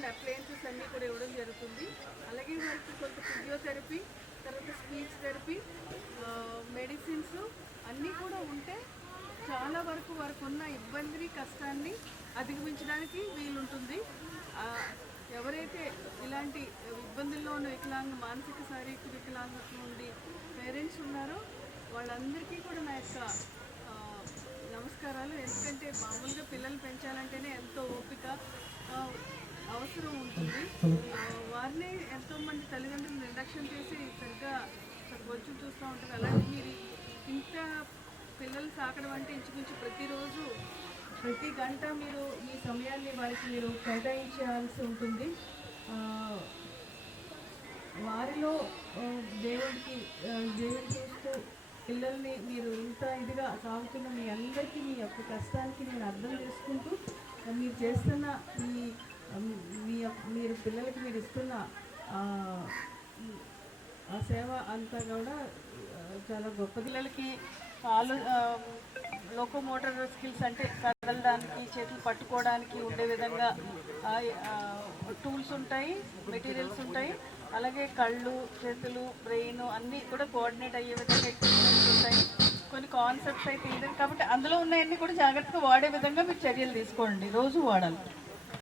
And appliances అన్నీ కూడా ఇవ్వడం జరుగుతుంది. అలాగే వారికి కొంత ఫిజియోథెరపీ, తర్వాత స్పీచ్ థెరపీ, మెడిసిన్స్ అన్నీ కూడా ఉంటే చాలా వరకు వారికి ఉన్న ఇబ్బందిని, కష్టాన్ని అధిగమించడానికి వీలుంటుంది. ఎవరైతే ఇలాంటి ఇబ్బందుల్లో ఉన్న మానసిక శారీరక వికలాంగత నుండి పేరెంట్స్ ఉన్నారో వాళ్ళందరికీ కూడా నా యొక్క నమస్కారాలు. ఎందుకంటే మామూలుగా పిల్లలు పెంచాలంటేనే ఎంతో ఓపిక అవసరం ఉంటుంది. వారిని ఎంతోమంది తల్లిదండ్రులు నిర్లక్ష్యం చేసి సరిగ్గా వచ్చి చూస్తూ ఉంటారు. అలాగే మీరు ఇంత పిల్లలు సాకడం అంటే ఇంచుమించు ప్రతిరోజు ప్రతి గంట మీరు మీ సమయాన్ని వారికి మీరు కేటాయించాల్సి ఉంటుంది. వారిలో దేవుడికి చూస్తూ పిల్లల్ని మీరు ఇంత ఇదిగా సాగుతున్న మీ అందరికీ మీ యొక్క కష్టానికి నేను అర్థం చేసుకుంటూ మీరు చేస్తున్న మీరు పిల్లలకి మీరు ఇస్తున్న ఆ సేవ అంతా కూడా చాలా గొప్ప. పిల్లలకి లోకోమోటర్ స్కిల్స్ అంటే కదలడానికి, చేతులు పట్టుకోవడానికి ఉండే విధంగా టూల్స్ ఉంటాయి, మెటీరియల్స్ ఉంటాయి. అలాగే కళ్ళు, చేతులు, బ్రెయిన్ అన్నీ కూడా కోఆర్డినేట్ అయ్యే విధంగా ఎక్విప్మెంట్స్ ఉంటాయి. కొన్ని కాన్సెప్ట్స్ అయితే ఇదే కాబట్టి అందులో ఉన్నాయన్నీ కూడా జాగ్రత్తగా వాడే విధంగా మీరు చర్యలు తీసుకోండి, రోజు వాడాలి.